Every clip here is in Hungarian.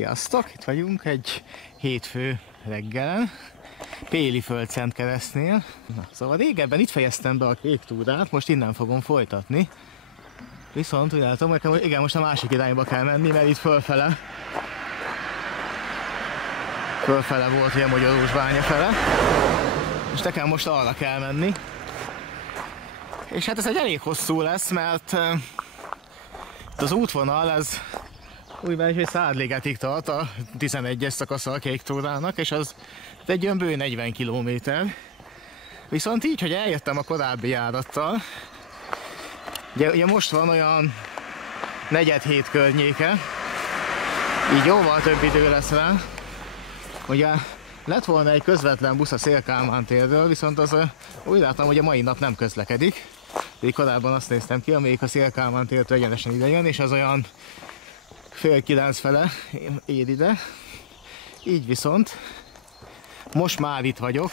Sziasztok! Itt vagyunk egy hétfő reggelen, Péli Földszentkeresztnél. Na, szóval régebben itt fejeztem be a kék túrát, most innen fogom folytatni. Viszont úgy látom, hogy igen, most a másik irányba kell menni, mert itt fölfele volt ugye Magyarósbánya fele. És nekem most arra kell menni. És hát ez egy elég hosszú lesz, mert az útvonal ez úgy megy, hogy Szádligetig tart a 11-es szakasza a kék túrának, és az egy olyan bő 40 kilométer. Viszont így, hogy eljöttem a korábbi járattal, ugye most van olyan 4-7 környéke, így jóval több idő lesz rá. Ugye lett volna egy közvetlen busz a Széll-Kálmán térről, viszont az úgy láttam, hogy a mai nap nem közlekedik. Így korábban azt néztem ki, amelyik a Széll-Kálmán tértől egyenesen ide jön, és az olyan 8:30 fele ér ide. Így viszont most már itt vagyok,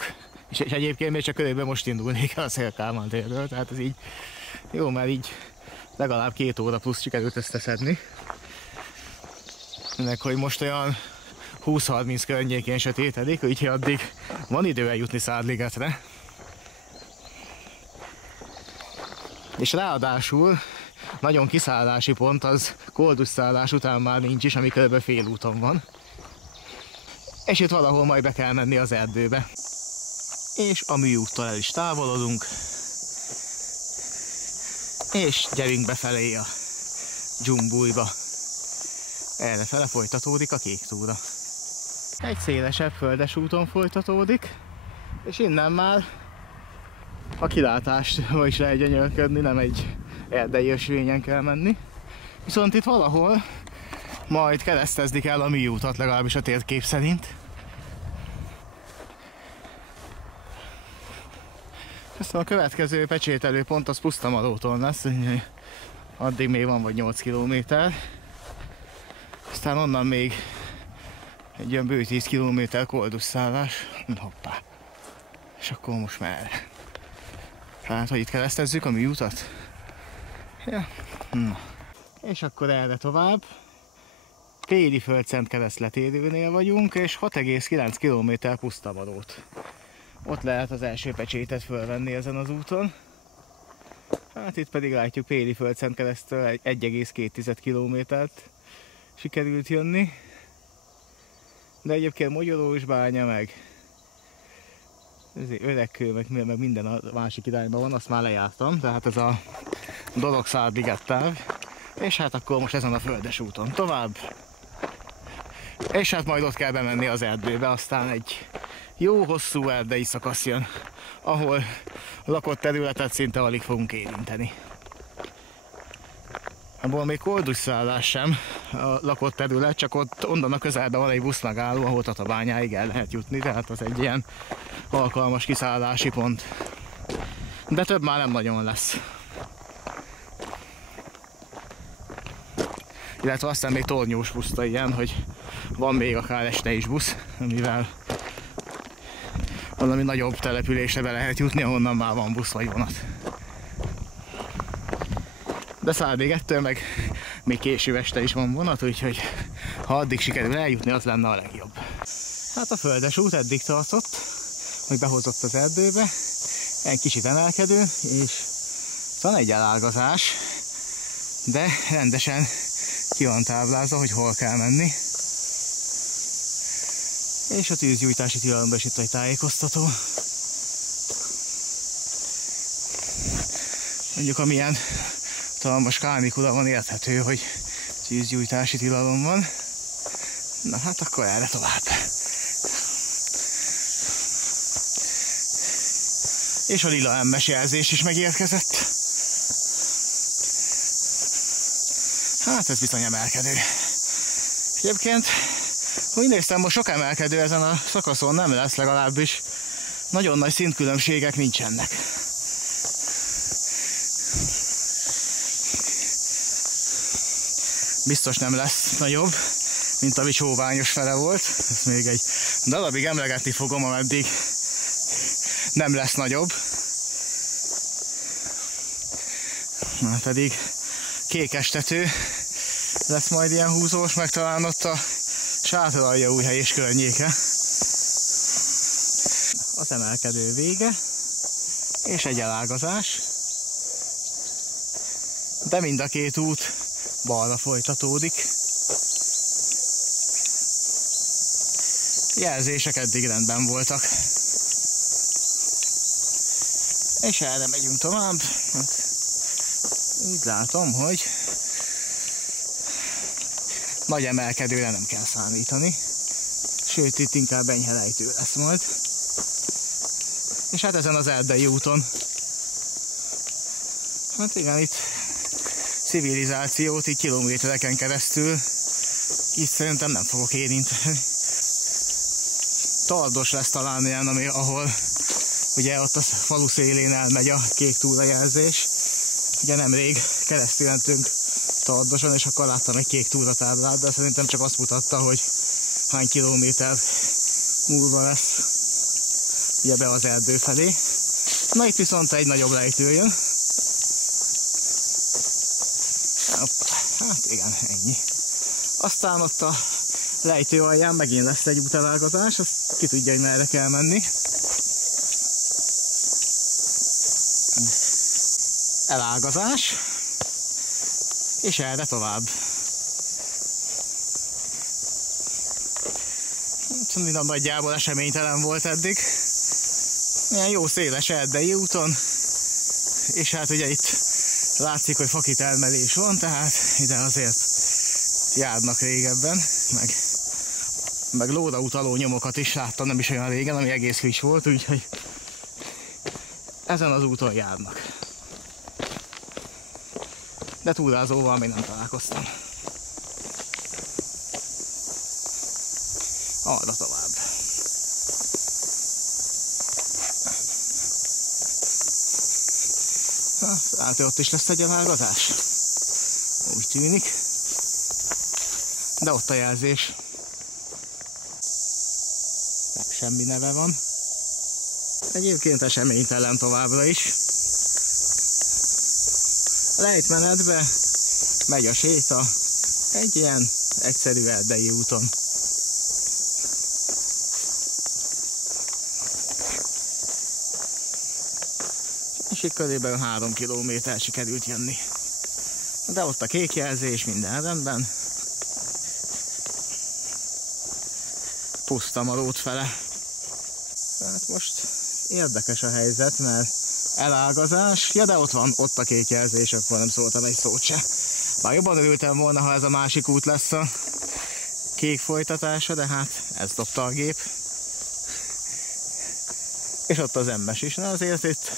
és egyébként még csak körülbelül most indulnék el a Széll-Kálmán térről, tehát ez így jó, mert így legalább 2 óra plusz sikerült összeszedni. Ennek, hogy most olyan 20-30 környékén sötétedik, úgyhogy addig van idő eljutni Szádligetre. És ráadásul nagyon kiszállási pont az Koldus szállás után már nincs is, ami kb. Félúton van. És itt valahol majd be kell menni az erdőbe. És a műúttól el is távolodunk. És gyerünk befelé a dzsumbújba. Errefele folytatódik a kék túra. Egy szélesebb földes úton folytatódik, és innen már a kilátásba is lehet gyönyörködni, nem egy erdei ösvényen kell menni. Viszont itt valahol majd keresztezni kell a műútat, legalábbis a térkép szerint. Aztán a következő pecsételő pont az Pusztamaróton lesz, addig még van vagy 8 kilométer. Aztán onnan még egy olyan bő 10 kilométer Koldus szállás. Hoppá. És akkor most merre? Hát, hogy itt keresztezzük a műutat? Ja. Na. És akkor erre tovább. Péli Földszentkereszt letérőnél vagyunk, és 6,9 km Pusztamarót. Ott lehet az első pecsétet fölvenni ezen az úton. Hát itt pedig látjuk Péli Földszentkereszttől 1,2 kilométert sikerült jönni. De egyébként Magyarósbánya meg Öregkő, meg minden a másik irányban van, azt már lejártam, tehát ez a Dorog-Szádliget táv. És hát akkor most ezen a földes úton tovább. És hát majd ott kell bemenni az erdőbe, aztán egy jó hosszú erdei szakasz jön, ahol a lakott területet szinte alig fogunk érinteni. Abból még Koldus szállás sem a lakott terület, csak ott onnan a közelben van egy buszmegálló, ahol Tatabányáig el lehet jutni, tehát az egy ilyen alkalmas kiszállási pont. De több már nem nagyon lesz. Illetve aztán még tornyós puszta ilyen, hogy van még akár este is busz, amivel valami nagyobb településre be lehet jutni, ahonnan már van busz vagy vonat. De Szádligettől meg még késő este is van vonat, úgyhogy ha addig sikerül eljutni, az lenne a legjobb. Hát a földes út eddig tartott, hogy behozott az erdőbe, egy kicsit emelkedő, és van egy elágazás, de rendesen ki van táblázva, hogy hol kell menni. És a tűzgyújtási tilalomban is itt egy tájékoztató. Mondjuk amilyen talmas kánikula van, érthető, hogy tűzgyújtási tilalom van. Na hát akkor erre tovább. És a lila M-es jelzés is megérkezett. Hát ez bizony emelkedő. Egyébként, úgy néztem, most sok emelkedő ezen a szakaszon nem lesz, legalábbis nagyon nagy szintkülönbségek nincsenek. Biztos nem lesz nagyobb, mint ami Csóványos fele volt. Ezt még egy darabig emlegetni fogom, ameddig nem lesz nagyobb. Na pedig Kékestető lesz majd ilyen húzós, meg talán ott a Sátoraljaújhely és környéke. Az emelkedő vége, és egy elágazás. De mind a két út balra folytatódik. Jelzések eddig rendben voltak. És erre megyünk tovább. Hát, úgy látom, hogy nagy emelkedőre nem kell számítani. Sőt, itt inkább enyhe lejtő lesz majd. És hát ezen az Erdei úton. Hát igen, itt civilizációt így kilométereken keresztül itt szerintem nem fogok érinteni. Tardos lesz talán ilyen, ahol ugye ott a falu szélén elmegy a kék túrajelzés. Ugye nemrég keresztül mentünk Tardoson, és akkor láttam egy kék túratáblát, de szerintem csak azt mutatta, hogy hány kilométer múlva lesz ugye be az erdő felé. Na itt viszont egy nagyobb lejtő jön. Hát igen, ennyi. Aztán ott a lejtő alján megint lesz egy útelágazás, azt ki tudja, hogy merre kell menni. Elágazás, és erre tovább. Minden nagyjából eseménytelen volt eddig. Ilyen jó széles erdei úton, és hát ugye itt látszik, hogy fakitermelés van, tehát ide azért járnak régebben, meg lóra utaló nyomokat is láttam nem is olyan régen, ami egész friss volt, úgyhogy ezen az úton járnak. De túrázóval még nem találkoztam. Arra tovább. Hát ott is lesz egy elágazás. Úgy tűnik. De ott a jelzés. Semmi neve van. Egyébként eseménytelen továbbra is. Lejtmenetbe megy a séta egy ilyen egyszerű erdei úton. És itt körülbelül 3 kilométer sikerült jönni. De ott a kék jelzés, minden rendben. Puszta Marót fele. Tehát most érdekes a helyzet, mert elágazás, ja de ott van, ott a kék jelzés, akkor nem szóltam egy szót se. Bár jobban örültem volna, ha ez a másik út lesz a kék folytatása, de hát ez dobta a gép. És ott az emmes is, na azért itt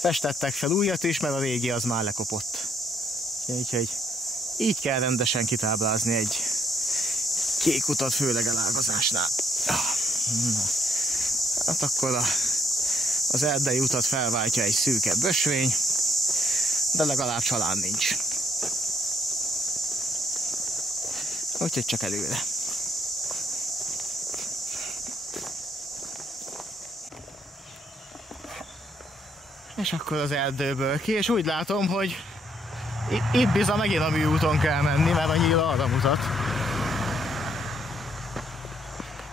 festettek fel újat is, mert a régi az már lekopott. Úgyhogy így kell rendesen kitáblázni egy kék utat, főleg elágazásnál. Hát akkor az erdei utat felváltja egy szűkebb ösvény, de legalább család nincs. Úgyhogy csak előre. És akkor az erdőből ki, és úgy látom, hogy itt bizony megint a műúton kell menni, mert a nyíl arra mutat.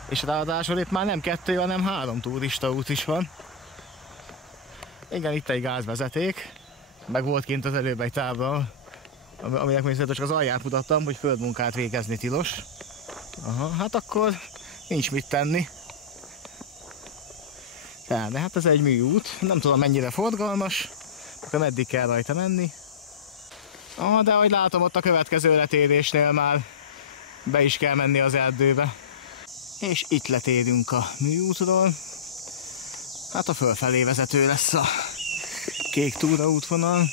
És ráadásul itt már nem 2, hanem 3 turistaút is van. Igen, itt egy gázvezeték, meg volt kint az előbb egy tábla, aminek még csak az alját mutattam, hogy földmunkát végezni tilos. Aha, hát akkor nincs mit tenni. De hát ez egy műút, nem tudom mennyire forgalmas, akkor meddig kell rajta menni. De ahogy látom, ott a következő letérésnél már be is kell menni az erdőbe. És itt letérünk a műútról. Hát a fölfelé vezető lesz a kék túraútvonal.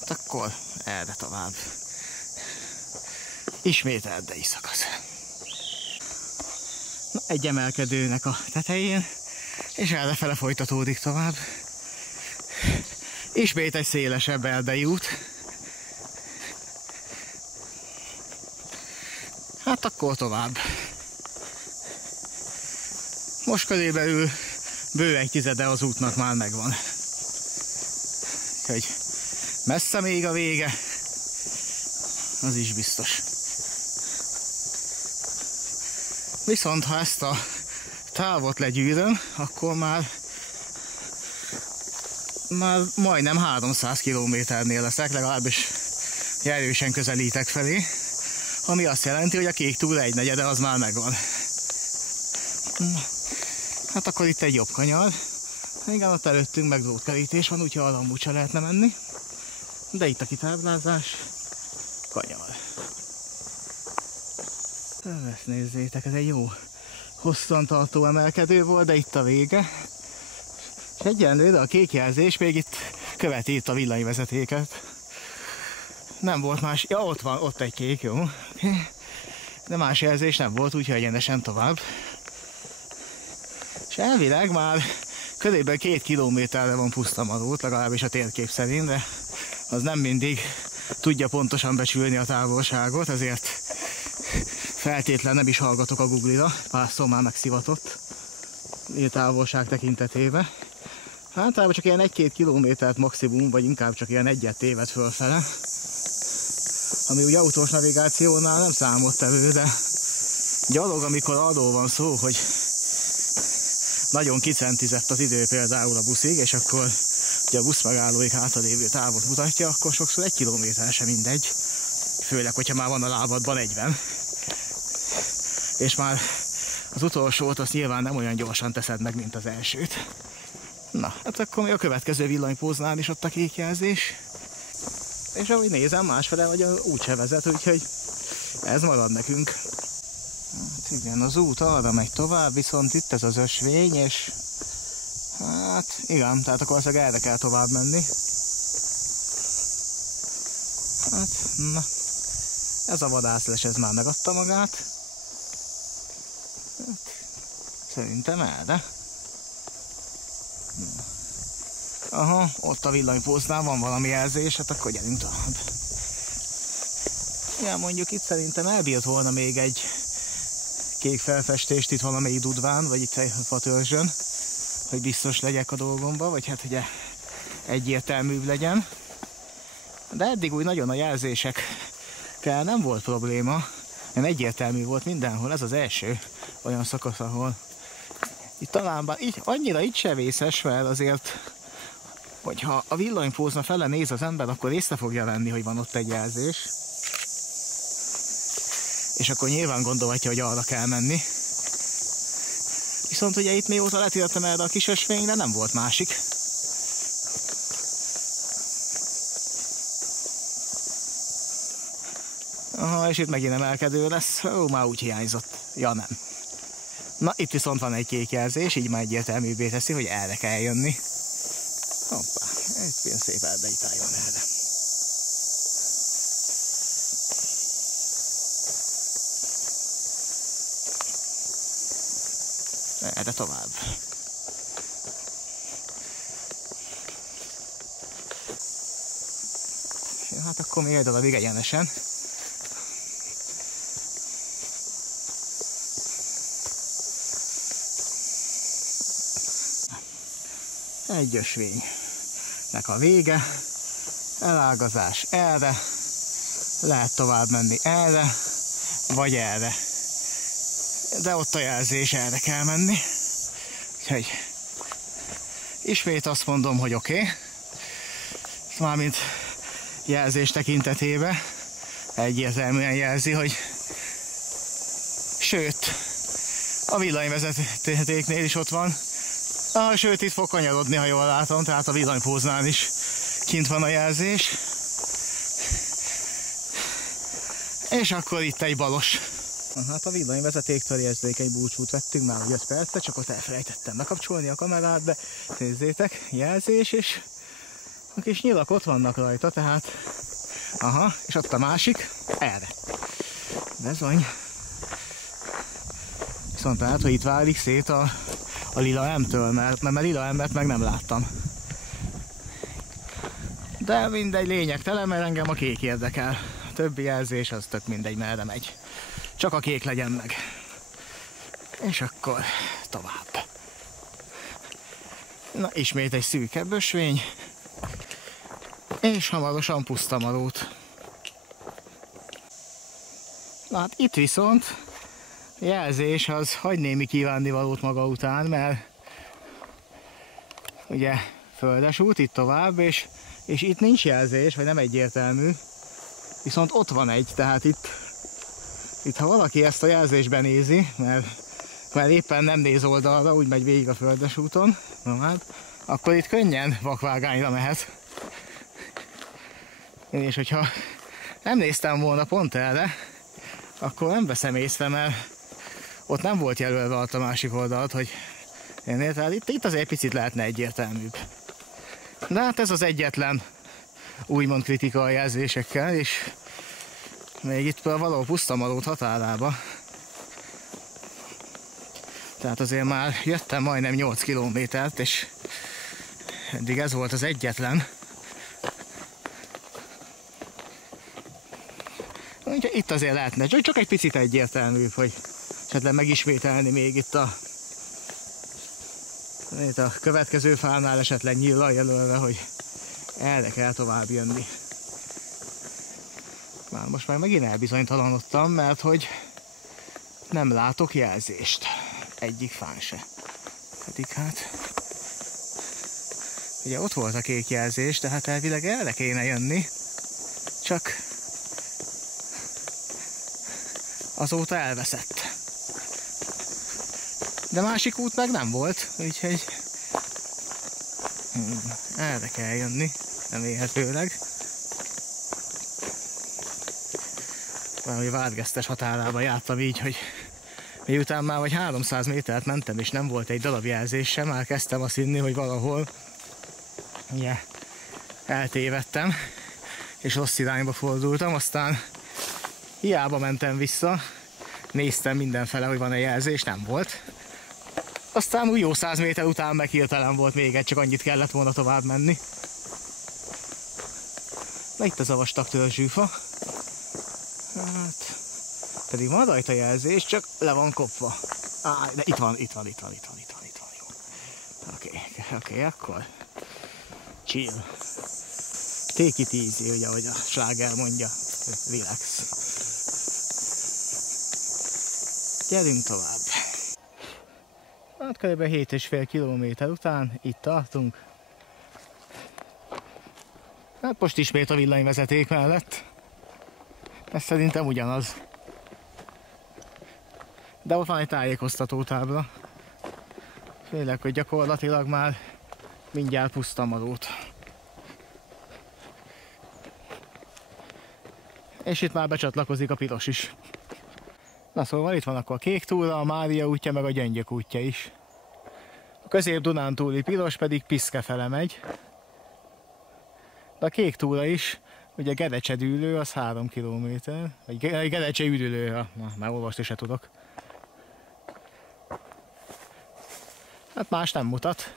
Hát akkor erre tovább. Ismét erdei szakasz. Na, egy emelkedőnek a tetején, és errefele folytatódik tovább. Ismét egy szélesebb erdei út. Hát akkor tovább. Most körülbelül bő egy tizede az útnak már megvan. Úgyhogy Messze még a vége, az is biztos. Viszont ha ezt a távot legyűröm, akkor már majdnem 300 kilométernél leszek, legalábbis erősen közelítek felé, ami azt jelenti, hogy a kék túra 1/4 az már megvan. Hát akkor itt egy jobb kanyar. Igen, ott előttünk meg drótkerítés van, úgyhogy arra amúgy se lehetne menni. De itt a kitáblázás, kanyar. Ezt nézzétek, ez egy jó hosszan tartó emelkedő volt, de itt a vége. És egyenlőre a kék jelzés még itt követi itt a villanyvezetéket. Nem volt más, ja ott van, ott egy kék, jó. De más jelzés nem volt, úgyhogy egyenesen tovább. És elvileg már körülbelül 2 kilométerre van Pusztamarút, legalábbis a térkép szerint, de az nem mindig tudja pontosan becsülni a távolságot, ezért feltétlen nem is hallgatok a Google-ra, párszor már megszivatott a távolság tekintetében. Általában csak ilyen 1-2 kilométert maximum, vagy inkább csak ilyen 1-et téved fölfele. Ami ugye autós navigációnál nem számottevő, de gyalog, amikor arról van szó, hogy nagyon kicentizett az idő például a buszig, és akkor ugye a busz megállóig hátralévő távot mutatja, akkor sokszor 1 kilométer sem mindegy. Főleg, hogyha már van a lábadban 40. És már az utolsót azt nyilván nem olyan gyorsan teszed meg, mint az elsőt. Na, hát akkor mi a következő villanypóznál is ott a kék jelzés. És ahogy nézem, másfele vagy úgyse vezet, úgyhogy ez marad nekünk. Hát igen, az út arra megy tovább, viszont itt ez az ösvény, és hát igen, tehát akkor valószínűleg erre kell tovább menni. Hát, na, ez a vadászles, ez már megadta magát. Hát, szerintem erre. Aha, ott a villanypóznál van valami jelzés, hát akkor gyerünk tovább. Ja, mondjuk itt szerintem elbírt volna még egy kék felfestést itt valamelyik dudván, vagy itt egy fatörzsön, hogy biztos legyek a dolgomba, vagy hát ugye egyértelműbb legyen. De eddig úgy nagyon a jelzésekkel nem volt probléma, nem egyértelmű volt mindenhol, ez az első olyan szakasz, ahol itt talán annyira itt se vészes, mert azért, hogyha a villanypózna fele néz az ember, akkor észre fogja venni, hogy van ott egy jelzés. És akkor nyilván gondolhatja, hogy arra kell menni. Viszont ugye itt mióta letértem erre a kis ösvényre, nem volt másik. Aha, és itt megint emelkedő lesz. Ó, már úgy hiányzott. Ja, nem. Na, itt viszont van egy kék jelzés, így már egyértelműbbé teszi, hogy erre kell jönni. Hoppá, egy ilyen szép erdei táj van erre. Erre tovább. Ja, hát akkor még egy darabig egyenesen. Egy ösvénynek a vége, elágazás erre, lehet tovább menni erre, vagy erre. De ott a jelzés, erre kell menni. Úgyhogy ismét azt mondom, hogy oké. Mármint jelzés tekintetében egyértelműen jelzi, hogy sőt, a villanyvezetéknél is ott van. Sőt, itt fog kanyarodni, ha jól látom, tehát a villanypóznál is kint van a jelzés. És akkor itt egy balos. Hát a villanyvezetéktől érzékeny búcsút vettünk már 5 percet, csak ott elfelejtettem bekapcsolni a kamerát, de nézzétek, jelzés, és a kis nyilak ott vannak rajta, tehát aha, és ott a másik, erre. Bezony. Viszont lehet, hogy itt válik szét a lila M-től, mert lila M-et meg nem láttam. De mindegy, lényegtelen, mert engem a kék érdekel. A többi jelzés az tök mindegy, merre megy. Csak a kék legyen meg. És akkor tovább. Na, ismét egy szűkebb ösvény. És hamarosan Pusztamalót. Na hát itt viszont a jelzés az hagy némi kívánnivalót maga után, mert ugye földes út itt tovább, és itt nincs jelzés, vagy nem egyértelmű, viszont ott van egy, tehát itt ha valaki ezt a jelzésben nézi, mert éppen nem néz oldalra, úgy megy végig a földes úton, akkor itt könnyen vakvágányra mehet. És hogyha nem néztem volna pont erre, akkor nem veszem észre, mert ott nem volt jelölve a másik oldalt, hogy ennél, tehát itt azért picit lehetne egyértelműbb. De hát ez az egyetlen úgymond kritika a jelzésekkel, és még itt valahol Pusztamalót határába. Tehát azért már jöttem majdnem 8 kilométert, és eddig ez volt az egyetlen. Úgyhogy itt azért lehetne, csak egy picit egyértelműbb, hogy esetleg megismételni még itt a következő fánál esetleg nyíllal jelölve, hogy erre kell tovább jönni. Már most már megint elbizonytalanodtam, mert hogy nem látok jelzést. Egyik fán se. Pedig hát... Ugye ott volt a kék jelzés, tehát elvileg erre kéne jönni. Csak... azóta elveszett. De másik út meg nem volt, úgyhogy... erre kell jönni, remélhetőleg. Valahogy Várgesztes határában jártam így, hogy miután már vagy 300 métert mentem, és nem volt egy darab jelzés sem, már kezdtem azt hinni, hogy valahol ugye, eltévedtem, és rossz irányba fordultam, aztán hiába mentem vissza, néztem mindenfele, hogy van-e jelzés, nem volt. Aztán úgy jó 100 méter után meg hirtelen volt még egy, csak annyit kellett volna tovább menni. Na itt az a vastag törzsűfa. Hát, pedig van rajta jelzés, csak le van kopva. De itt van, jó. Oké, akkor chill. Take it easy, ugye, ahogy a sláger mondja. Relax. Gyerünk tovább. Hát kb. 7,5 kilométer után itt tartunk. Hát most ismét a villanyvezeték mellett. Ez szerintem ugyanaz. De ott van egy tájékoztatótábla. Félek, hogy gyakorlatilag már mindjárt Pusztamalót. És itt már becsatlakozik a piros is. Na szóval itt van akkor a Kék túra, a Mária útja, meg a Gyöngyök útja is. A Közép-Dunántúli piros pedig Piszke fele megy. De a Kék túra is, ugye Gerecse-Dűlő, az 3 kilométer. Vagy Gerecse-Üdülő, már olvasni se tudok. Hát más nem mutat.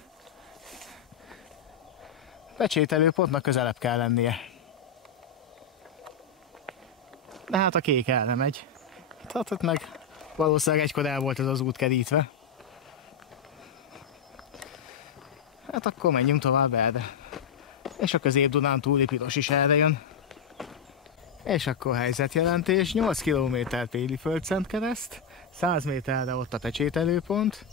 Pecsételőpontnak közelebb kell lennie. De hát a kék erre megy. Tehát meg valószínűleg egykor el volt ez az út kerítve. Hát akkor menjünk tovább erre. És a Közép-Dunántúli piros is erre jön. És akkor helyzetjelentés. 8 km Péliföld-Szentkereszt, 100 méterre ott a pecsételőpont.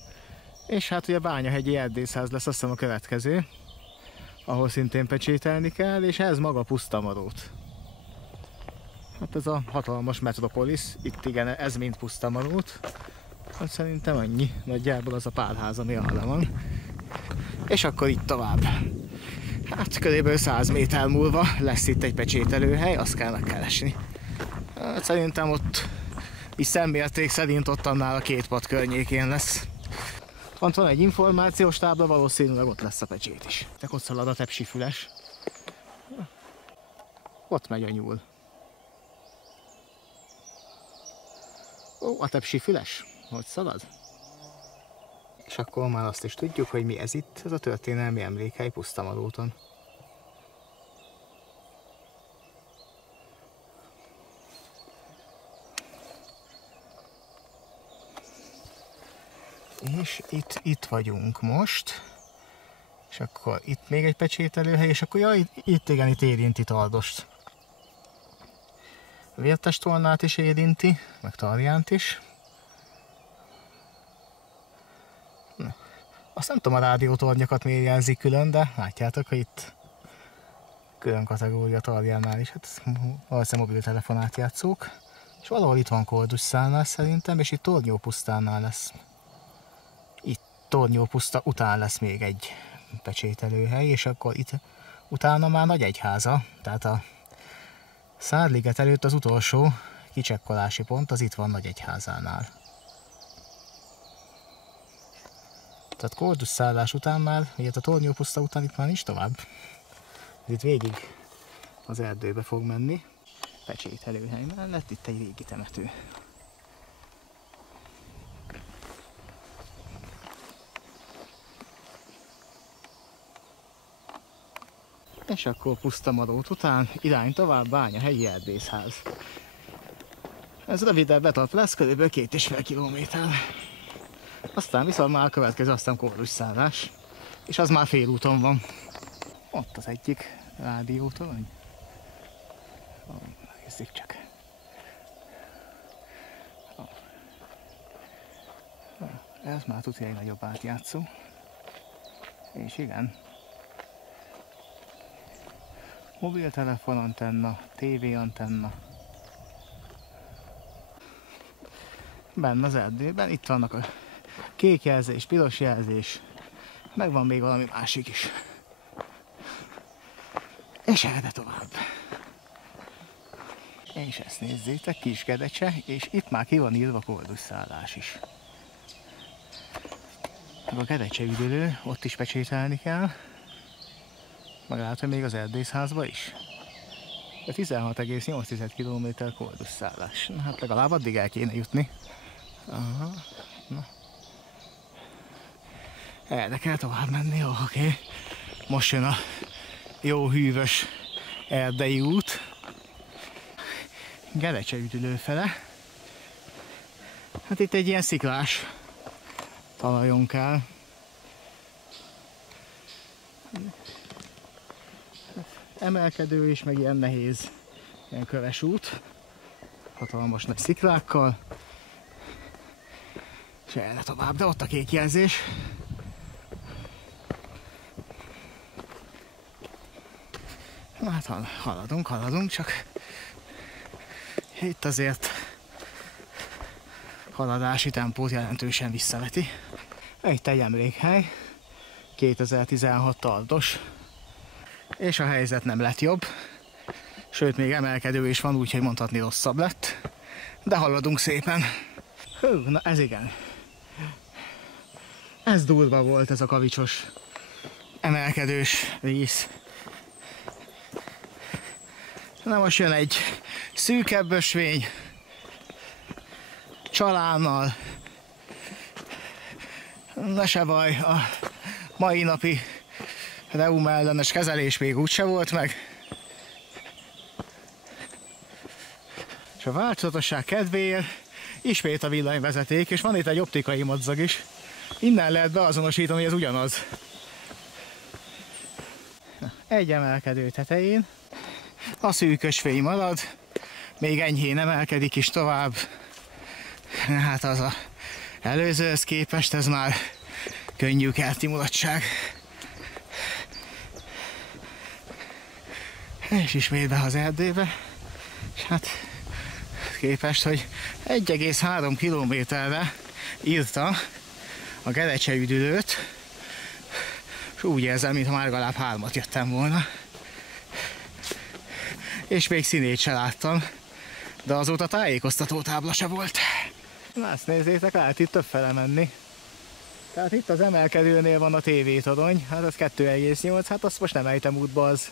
És hát ugye Bányahegyi Erdészház lesz azt hiszem a következő, ahol szintén pecsételni kell, és ez maga Pusztamalót. Hát ez a hatalmas metropolis, itt igen, ez mind Pusztamalót. Hát szerintem annyi, nagyjából az a párház, ami arra van. És akkor itt tovább. Hát körülbelül 100 méter múlva lesz itt egy pecsételőhely, azt kell megkeresni. Hát szerintem ott, is szemmérték szerint ott annál a két pad környékén lesz. Ott van egy információs tábla, valószínűleg ott lesz a pecsét is. Tehát ott szalad a tepsifüles. Ott megy a nyúl. Ó, a tepsifüles? Hogy szalad? És akkor már azt is tudjuk, hogy mi ez itt, ez a történelmi emlékhely Pusztamalóton. És itt vagyunk most. És akkor itt még egy pecsételőhely, és akkor ja, itt igen, itt érinti Tardost. Vértestolnát is érinti, meg Tarjánt is. Azt nem tudom, a rádiótornyokat miért jelzik külön, de látjátok, hogy itt külön kategória Tarjánál is. Hát valószínűleg mobiltelefon átjátszók. És valahol itt van Kordusszánál szerintem, és itt Tornyópusztánál lesz. Itt Tornyópuszta után lesz még egy pecsételőhely, és akkor itt utána már Nagyegyháza, tehát a Szárliget előtt az utolsó kicsekkolási pont, az itt van Nagyegyházánál. Tehát Korduszszállás után már, ugye a Tornyópuszta után itt már nincs tovább. Itt végig az erdőbe fog menni. Pecsételőhely mellett itt egy régi temető. És akkor Pusztamarót után irány tovább Bányahelyi erdészház. Ez rövidebb betart lesz, kb. 2,5 kilométer. Aztán viszont már a következő, aztán Korduszszállás. És az már félúton van. Ott az egyik rádiótorony. Nézzük csak. Ez már tudja egy nagyobb átjátszó. És igen. Mobiltelefon antenna, TV antenna. Benne az erdőben, itt vannak a kék jelzés, piros jelzés. Meg van még valami másik is. És erre tovább. És ezt nézzétek, Kisgedecse, és itt már ki van írva Korduszszállás is. A Gedecse üdülő, ott is pecsételni kell. Meg lehet, hogy még az erdészházba is. De 16,8 km Korduszszállás. Na, hát legalább addig el kéne jutni. Aha, na. Erre kell tovább menni, oké. Most jön a jó hűvös erdei út. Gedecse üdülő fele. Hát itt egy ilyen sziklás talajon kell. Emelkedő is, meg ilyen nehéz, ilyen köves út. Hatalmas nagy sziklákkal. És erre tovább, de ott a kék jelzés. Na hát haladunk, csak itt azért haladási tempót jelentősen visszaveti. Itt egy emlékhely, 2016 Tardos, és a helyzet nem lett jobb, sőt még emelkedő is van, úgyhogy mondhatni rosszabb lett, de haladunk szépen. Hú, na ez igen. Ez durva volt, ez a kavicsos, emelkedős rész. Na most jön egy szűkebb ösvény, csalánnal. Na se baj, a mai napi reuma ellenes kezelés még úgyse volt meg. És a változatosság kedvéért ismét a villanyvezeték, és van itt egy optikai madzag is. Innen lehet beazonosítani, hogy ez ugyanaz. Egy emelkedő tetején a szűk ösvény marad, még enyhén emelkedik is tovább. Hát az a előzőhöz képest ez már könnyű kerti mulatság. És ismét be az erdőbe, és hát képest, hogy 1,3 kilométerre írta a Gedecse üdülőt, és úgy érzem, mintha már legalább 3-at jöttem volna. És még színét se láttam, de azóta tájékoztató tábla se volt. Na ezt nézzétek, lehet itt többfele menni. Tehát itt az emelkedőnél van a TV-torony, hát az 2,8, hát azt most nem ejtem útba, az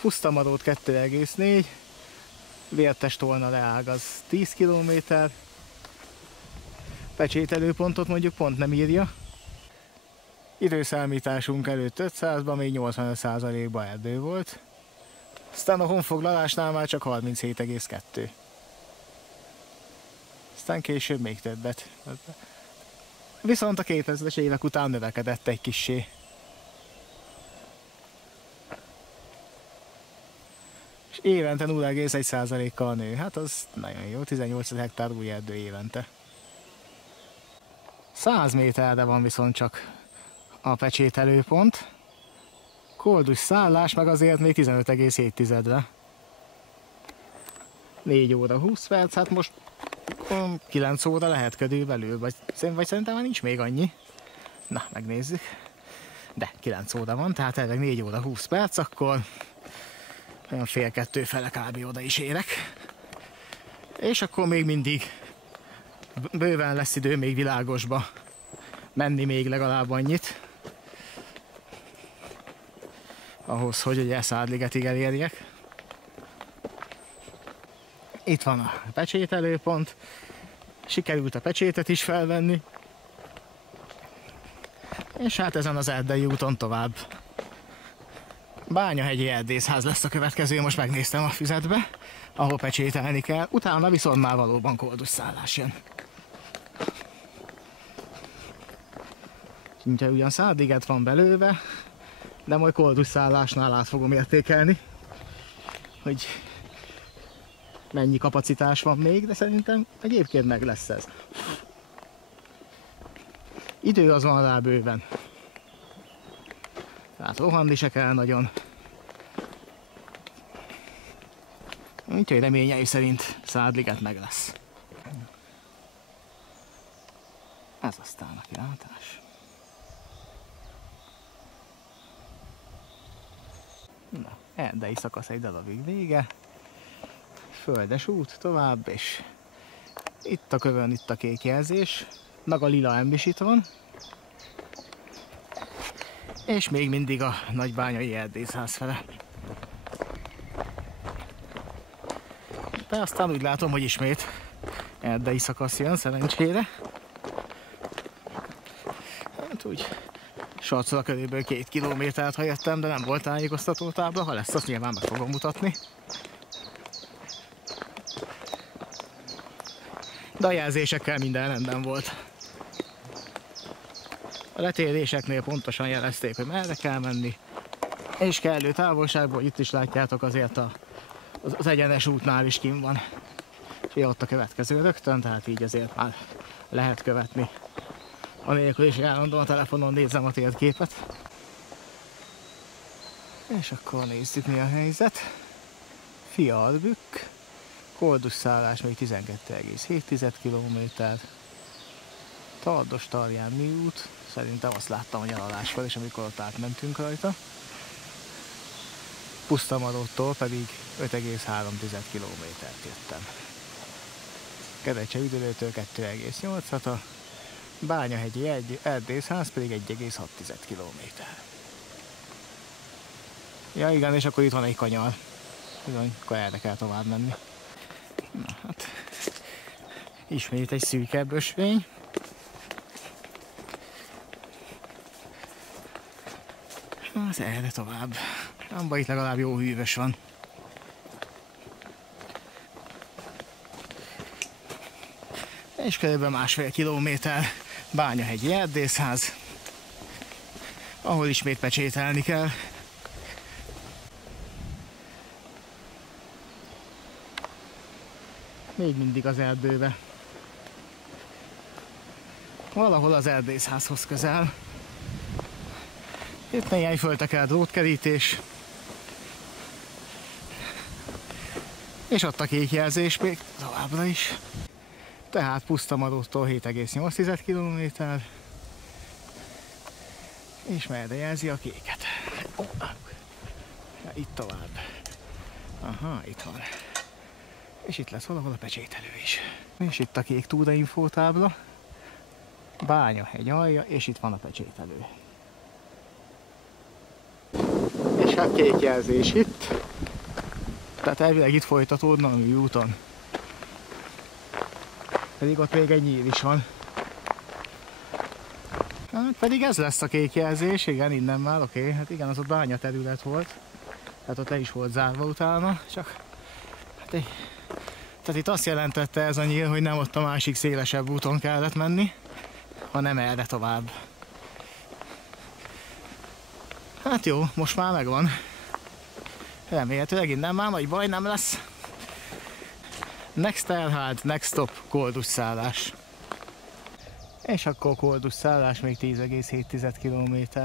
Pusztamarót 2,4, Vértestolna leág az 10 km, pecsételőpontot mondjuk pont nem írja. Időszámításunk előtt 500-ban még 85%-ban erdő volt. Aztán a honfoglalásnál már csak 37,2. Aztán később még többet. Viszont a 2000-es évek után növekedett egy kissé. És évente 0,1%-kal nő. Hát az nagyon jó, 18 hektár új erdő évente. 100 méterre van viszont csak a pecsételőpont. Koldus szállás meg azért még 15,7-re. 4 óra 20 perc, hát most 9 óra lehet körülbelül, vagy szerintem már nincs még annyi. Na, megnézzük. De 9 óra van, tehát elvileg 4 óra 20 perc, akkor olyan fél 2 fele kb. Oda is érek. És akkor még mindig bőven lesz idő még világosba menni még legalább annyit. Ahhoz, hogy egy Eszádligetig elérjek. Itt van a pecsételőpont. Sikerült a pecsétet is felvenni. És hát ezen az erdei úton tovább. Bányahegyi erdészház lesz a következő, most megnéztem a füzetbe, ahol pecsételni kell, utána viszont már valóban koldus szállás jön. Úgyhogy ugyan Szádliget van belőle, de majd koldus szállásnál át fogom értékelni, hogy mennyi kapacitás van még, de szerintem egyébként meg lesz ez. Idő az van rá bőven. Tehát rohanni se kell nagyon. Úgyhogy reményei szerint Szádliget meg lesz. Ez aztán a kilátás. Na, erdei szakasz egy darabig vége. Földes út tovább, és itt a kövön, itt a kék jelzés. Meg a lila emb is itt van. És még mindig a nagybányai erdészház fele. De aztán úgy látom, hogy ismét erdei szakasz jön, szerencsére. Hát úgy sarcol körülbelül 2 kilométert, ha jöttem, de nem volt tájékoztató tábla. Ha lesz, azt nyilván meg fogom mutatni. De a jelzésekkel minden rendben volt. A letéréseknél pontosan jelezték, hogy merre kell menni, és kellő távolságból, itt is látjátok, azért az egyenes útnál is kint van. És ott a következő rögtön, tehát így azért már lehet követni. Anélkül is állandóan a telefonon nézem a térképet. És akkor nézzük, mi a helyzet. Fialbükk, koldus szállás még 12,7 km. Tardos-Tarján út, szerintem azt láttam a nyaraláskor, és amikor ott átmentünk rajta. Pusztamaróttól pedig 5,3 kilométert jöttem. Kerecse üdülőtől 2,8, a Bányahegyi erdészház pedig 1,6 kilométer. Ja igen, és akkor itt van egy kanyar. Bizony, akkor erre kell tovább menni. Na hát, ismét egy szűkebb ösvény. Az erre tovább. Amba itt legalább jó hűvös van. És körülbelül 1,5 kilométer Bányahegyi erdészház, ahol ismét pecsételni kell. Még mindig az erdőbe. Valahol az erdészházhoz közel. Itt néhány föltekelt drótkerítés. És ott a kék jelzés még továbbra is. Tehát Pusztamaróttól 7,8 km. És merre jelzi a kéket. Ja, itt tovább. Aha, itt van. És itt lesz valahol a pecsételő is. És itt a kék túrainfótábla. Bányahegy alja, és itt van a pecsételő. És hát kék jelzés itt. Tehát elvileg itt folytatódna a műúton. Pedig ott még egy nyíl is van. Hát pedig ez lesz a kék jelzés, igen, innen már, oké. Hát igen, az ott bányaterület volt. Tehát ott le is volt zárva utána, csak... Hát tehát itt azt jelentette ez a nyíl, hogy nem ott a másik szélesebb úton kellett menni, hanem erre tovább. Hát jó, most már megvan. Remélhetőleg innen már nagy baj nem lesz. Next Erhard, next stop, Koldus szállás. És akkor Koldus szállás még 10,7 km.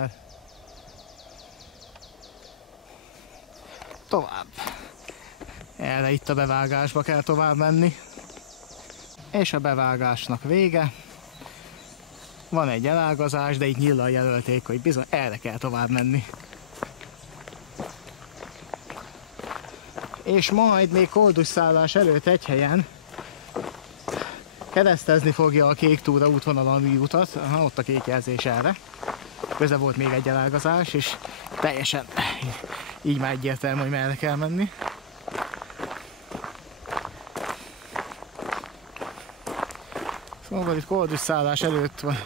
Tovább. Erre itt a bevágásba kell tovább menni. És a bevágásnak vége. Van egy elágazás, de itt nyíllal jelölték, hogy bizony erre kell tovább menni. És majd még Koldus szállás előtt egy helyen keresztezni fogja a Kék Túra útvonal a műutat. Aha, ott a kék jelzés erre. Köze volt még egy elágazás, és teljesen így már egyértelmű, hogy merre kell menni. Szóval itt Koldus szállás előtt van.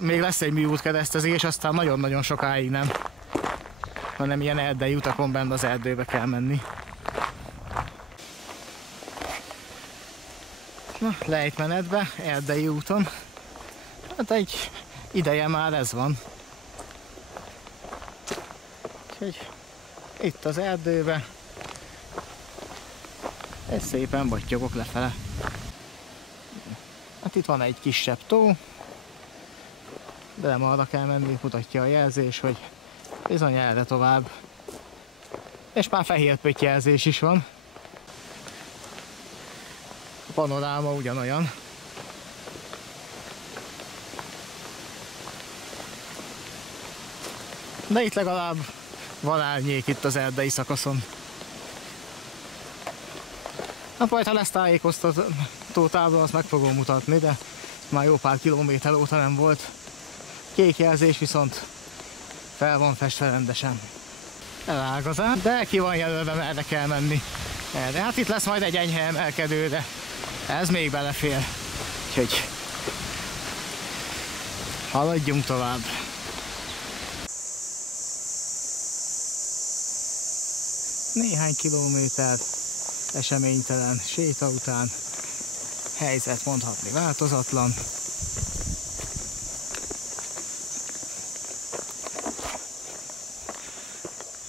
Még lesz egy műút keresztezés, aztán nagyon-nagyon sokáig nem. Hanem ilyen erdei utakon benne az erdőbe kell menni. Na, lejtmenetbe, erdei úton. Hát egy ideje már ez van. Úgyhogy itt az erdőbe. És szépen battyogok lefele. Hát itt van egy kisebb tó. De nem arra kell menni, mutatja a jelzés, hogy bizony erre tovább. És már fehér pöttyjelzés is van. A panoráma ugyanolyan. De itt legalább van árnyék itt az erdei szakaszon. Hát majd ha lesz tájékoztató tábla, azt meg fogom mutatni, de már jó pár kilométer óta nem volt. Kék jelzés viszont fel van festve rendesen. Elágazás, de ki van jelölve, merre kell menni. Erre. Hát itt lesz majd egy enyhe emelkedő, de ez még belefér. Úgyhogy haladjunk tovább. Néhány kilométer eseménytelen séta után helyzet mondhatni változatlan.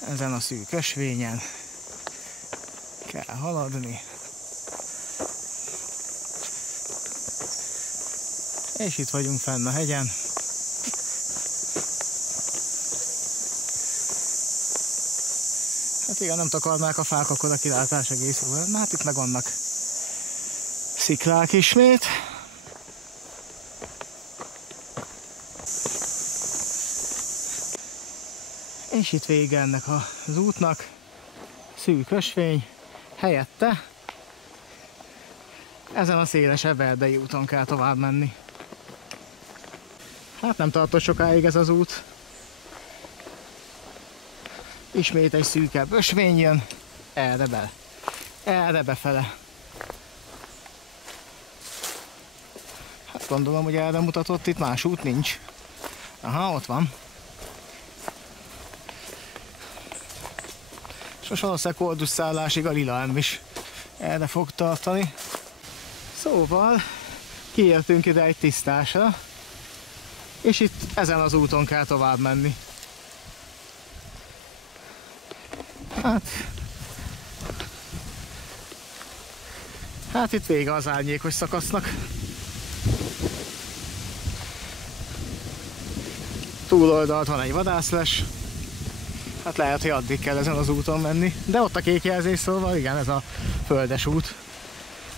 Ezen a szűk ösvényen kell haladni. És itt vagyunk fenn a hegyen. Hát igen, nem takarnák a fák, akkor a kilátás egész jó lenne. Hát itt meg vannak sziklák ismét. És itt vége ennek az útnak. Szűk ösvény. Helyette ezen a szélesebb erdei úton kell tovább menni. Hát nem tartott sokáig ez az út. Ismét egy szűkebb ösvény jön. Erre be. Erre befele. Hát gondolom, hogy erre mutatott, itt más út nincs. Aha, ott van. És valószínűleg Koldus szállásig a Lila M is erre fog tartani. Szóval kiértünk ide egy tisztásra, és itt ezen az úton kell tovább menni. Hát itt vége az árnyékos szakasznak. Túloldalt van egy vadászles. Hát lehet, hogy addig kell ezen az úton menni. De ott a kék jelzés, szóval igen, ez a földes út.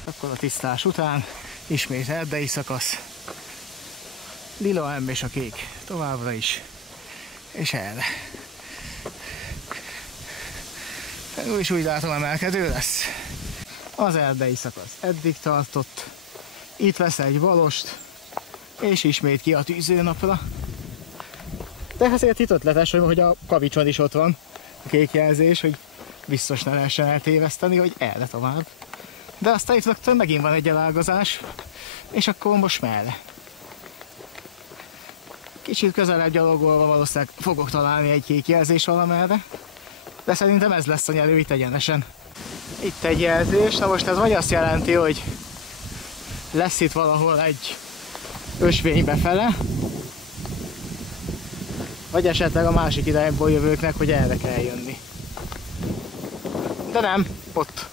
Akkor a tisztás után ismét erdei szakasz. Lila M és a kék továbbra is. És erre. És úgy látom, emelkedő lesz. Az erdei szakasz eddig tartott. Itt vesz egy balost, és ismét ki a tűzőnapra. De azért itt ötletes, hogy a kavicson is ott van a kék jelzés, hogy biztos ne lehessen eltéveszteni, hogy erre tovább. De aztán itt rögtön megint van egy elágazás, és akkor most merre? Kicsit közelebb gyalogolva valószínűleg fogok találni egy kék jelzés valamerre, de szerintem ez lesz a nyerő itt egyenesen. Itt egy jelzés, na most ez vagy azt jelenti, hogy lesz itt valahol egy ösvény befele, vagy esetleg a másik irányból jövőknek, hogy erre kell jönni. De nem, ott.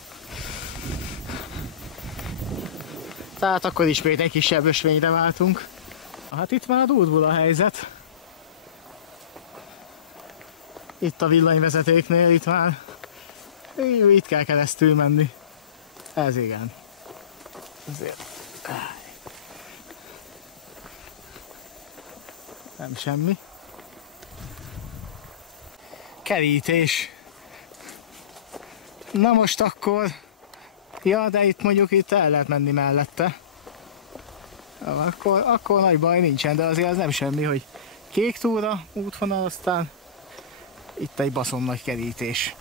Tehát akkor ismét egy kisebb ösvényre váltunk. Hát itt már durvul a helyzet. Itt a villanyvezetéknél, itt már itt kell keresztül menni. Ez igen. Ezért. Nem semmi. Kerítés. Na most akkor... Ja, de itt mondjuk itt el lehet menni mellette. Akkor nagy baj nincsen, de azért az nem semmi, hogy kék túra útvonal, aztán itt egy baszom nagy kerítés.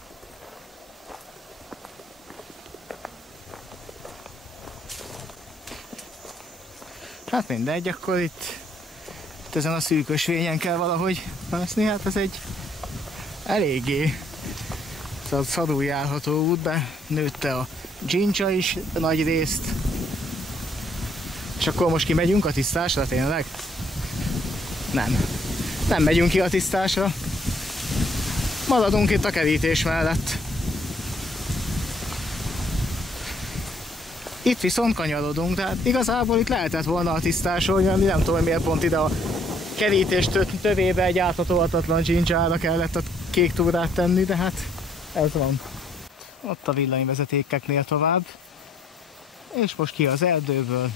Hát mindegy, akkor itt ezen a szűk ösvényen kell valahogy mászni, hát ez egy eléggé szadul járható út, be nőtte a dzsincsa is nagy részt. És akkor most kimegyünk a tisztásra tényleg? Nem megyünk ki a tisztásra. Maradunk itt a kerítés mellett. Itt viszont kanyarodunk, tehát igazából itt lehetett volna a tisztáson jönni, nem tudom miért pont ide a kerítés tövébe egy áthatóhatatlan dzsincsára kellett a kék túrát tenni, de hát ez van. Ott a villanyvezetékeknél tovább, és most ki az erdőből,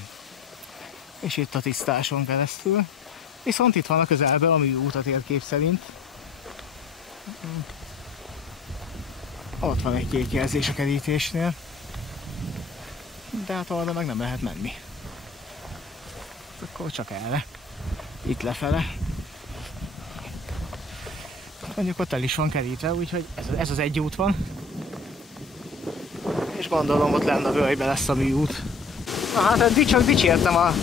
és itt a tisztáson keresztül. Viszont itt van a közelben a műút a térkép szerint. Ott van egy kék jelzés a kerítésnél, de hát arra meg nem lehet menni. Akkor csak erre, itt lefele. Mondjuk ott el is van kerítve, úgyhogy ez az egy út van. És gondolom ott lenne a völgyben lesz a műút. Na hát eddig csak dicsértem a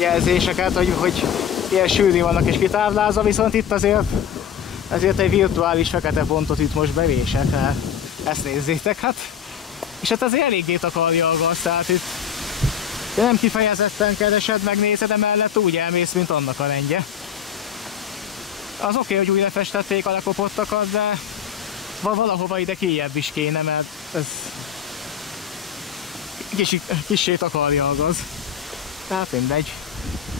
jelzéseket, hogy ilyen sűrű vannak és kitáblázva, viszont itt ezért egy virtuális fekete pontot itt most bevések, tehát ezt nézzétek, hát. És hát azért eléggé takarja a gaz, tehát itt nem kifejezetten keresed, megnézed, emellett úgy elmész, mint annak a rendje. Az oké, hogy újra festették a lekopottakat, de valahova ide kijjebb is kéne, mert ez kissé takarja a gaz. Tehát mindegy.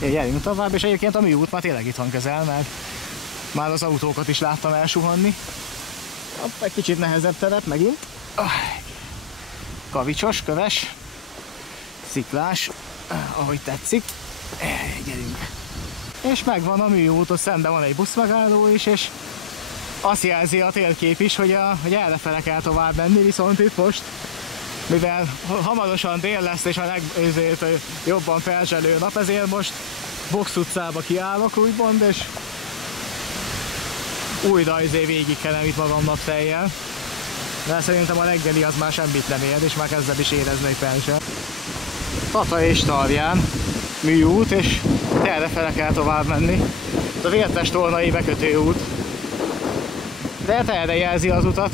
Gyerünk tovább, és egyébként a műút már tényleg itt van közel, mert már az autókat is láttam elsuhanni. Egy kicsit nehezebb terep megint. Kavicsos, köves, sziklás, ahogy tetszik. Gyerünk. És megvan a műút, ott szemben van egy buszmegálló is, és azt jelzi a térkép is, hogy errefele kell tovább menni, viszont itt most, mivel hamarosan dél lesz, és ezért jobban felzselő nap, ezért most Box utcába kiállok, úgymond, és újra végig kellem itt magamnak fejjel. De szerintem a reggeli az már semmit nem ér, és már kezdem is érezni egy felzsel. Tata és Tarján műút, és errefele kell tovább menni. Ez a Vértes-Tolnai bekötő út. De hát erre jelzi az utat.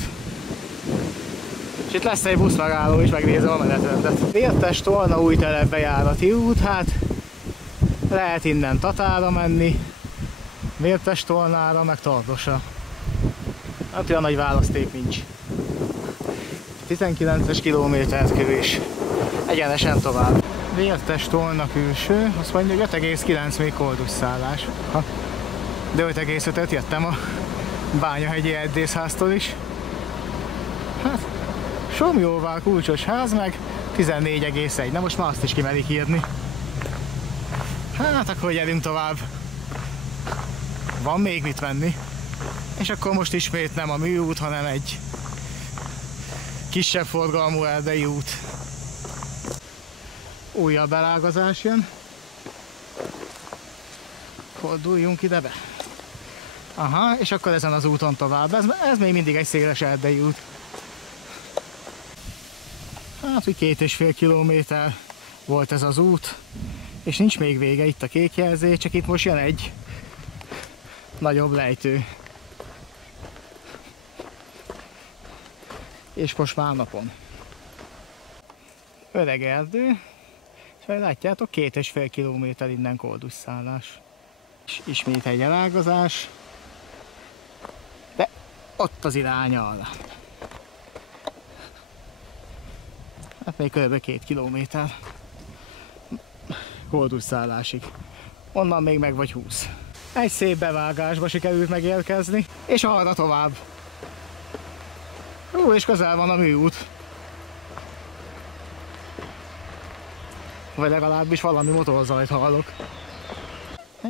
És itt lesz egy buszmegálló is, megnézem a menetrendet. Vértes-Tolna új telepbejárati út, hát lehet innen Tatára menni, Vértes-Tolnára, meg Tardosra. Hát olyan nagy választék nincs. 19-es kilométert kövés. Egyenesen tovább. Vértes-Tolna külső, azt mondja, hogy 5,9 még koldusszállás. De 5,5-öt jöttem a Bányahegyi Erdészháztól is. Hát, Somjóval kulcsos ház meg 14,1. Na most már azt is kimerik írni. Hát akkor gyerünk tovább. Van még mit menni. És akkor most ismét nem a műút, hanem egy kisebb forgalmú erdei út. Újabb elágazás jön. Forduljunk ide be. Aha, és akkor ezen az úton tovább. Ez még mindig egy széles erdei út. Hát, hogy 2,5 kilométer volt ez az út. És nincs még vége, itt a kék jelzés, csak itt most jön egy nagyobb lejtő. És most már napon. Öreg erdő, és látjátok, 2,5 kilométer innen koldusszállás. És ismét egy elágazás, de ott az irány arra. Hát még kb. 2 kilométer. Koldusszállásig. Onnan még meg vagy 20. Egy szép bevágásba sikerült megérkezni, és arra tovább. És közel van a műút. Vagy legalábbis valami motorzajt hallok.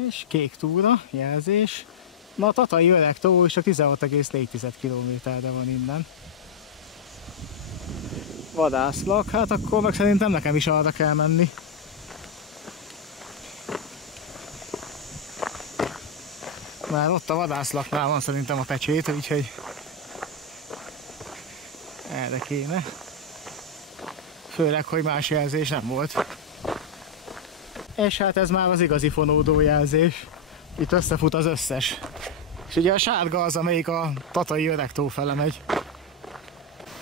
És kék túra, jelzés. Na a Tatai Öreg tó is csak 16,4 kilométerre van innen. Vadászlak, hát akkor meg szerintem nekem is arra kell menni. Már ott a vadászlaknál van szerintem a pecsét, úgyhogy erre kéne. Főleg, hogy más jelzés nem volt. És hát ez már az igazi fonódó jelzés. Itt összefut az összes. És ugye a sárga az, amelyik a Tatai Öreg tó fele megy.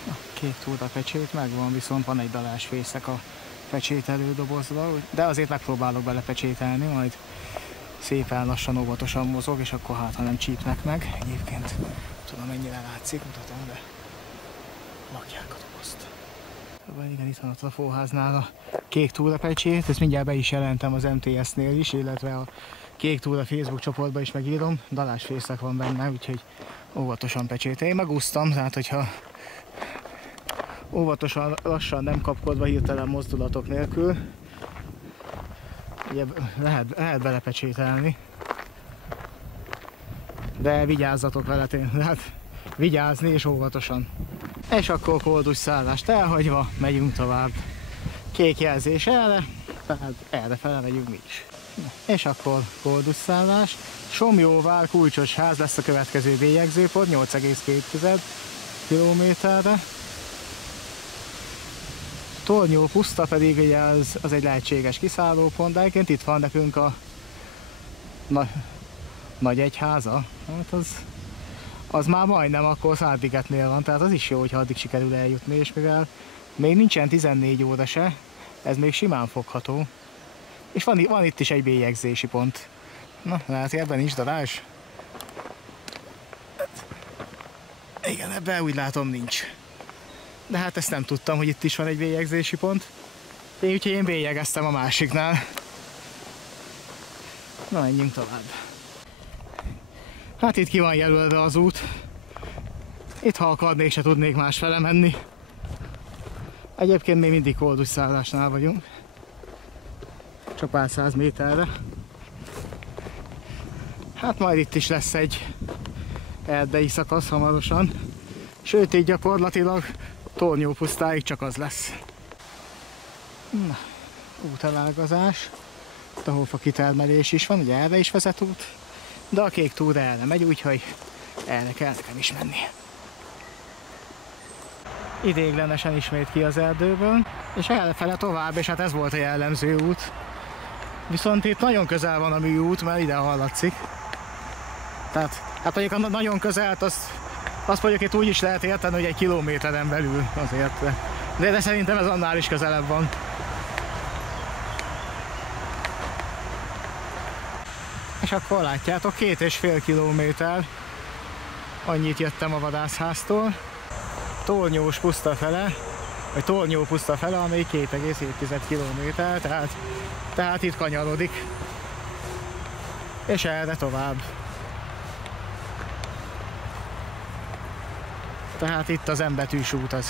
A kék túra pecsét megvan, viszont van egy dalásfészek a pecsételő dobozba, de azért megpróbálok belepecsételni, majd szépen lassan, óvatosan mozog, és akkor hát, ha nem csípnek meg. Egyébként tudom, mennyire látszik, mutatom, de lakják a dobozt. Igen, itt van a trafóháznál a kék túra pecsét, ezt mindjárt be is jelentem az MTS-nél is, illetve a kék túra Facebook csoportba is megírom, dalásfészek van benne, úgyhogy óvatosan pecsétel. Én megúsztam, tehát hogyha óvatosan, lassan, nem kapkodva, hirtelen mozdulatok nélkül, ugye lehet belepecsételni, de vigyázzatok vele, tehát vigyázni és óvatosan. És akkor koldusszállást elhagyva megyünk tovább. Kék jelzés erre, tehát errefele megyünk mi is. És akkor koldusszállás. Somlyóvár Kulcsos ház lesz a következő bélyegzőpont, 8,2 kilométerre. Tornyó puszta pedig ugye az egy lehetséges kiszállópont, de egyébként itt van nekünk a Nagyegyháza. Hát az már majdnem akkor Szárdigetnél van, tehát az is jó, hogyha addig sikerül eljutni, és mivel még nincsen 14 óra se, ez még simán fogható. És van itt is egy bélyegzési pont. Na, lehet, ebben is darás? Igen, ebben úgy látom nincs. De hát ezt nem tudtam, hogy itt is van egy bélyegzési pont. Úgyhogy én bélyegeztem a másiknál. Na, menjünk tovább. Hát itt ki van jelölve az út. Itt ha akarnék, se tudnék másfele menni. Egyébként még mindig koldusszállásnál vagyunk. Csak pár száz méterre. Hát majd itt is lesz egy erdei szakasz hamarosan. Sőt, így gyakorlatilag Tornyópusztáig csak az lesz. Na, útelágazás. A hófa kitermelés is van, ugye erre is vezet út. De a kék túra erre megy, úgyhogy erre kell nekem is menni. Ideiglenesen ismét ki az erdőből, és errefele tovább, és hát ez volt a jellemző út. Viszont itt nagyon közel van a műút, mert ide hallatszik. Tehát, hát mondjuk nagyon közelt, azt mondjuk itt úgy is lehet érteni, hogy 1 kilométeren belül azért. De szerintem ez annál is közelebb van. És akkor látjátok, 2,5 kilométer. Annyit jöttem a vadászháztól. Tornyós puszta fele, vagy Tornyó puszta fele, amely 2,7 kilométer, tehát itt kanyarodik. És erre tovább. Tehát itt az M betűs út az.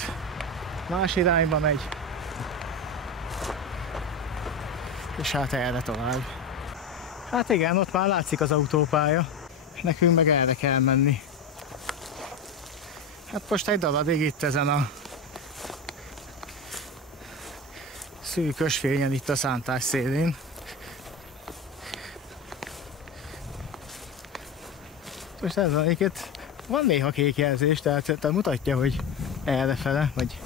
Más irányba megy. És hát erre tovább. Hát igen, ott már látszik az autópálya. Nekünk meg erre kell menni. Hát most egy darabig itt ezen a szűk ösvényen, itt a szántás szélén. Most ez van, van néha kék jelzés, tehát mutatja, hogy errefele, vagy...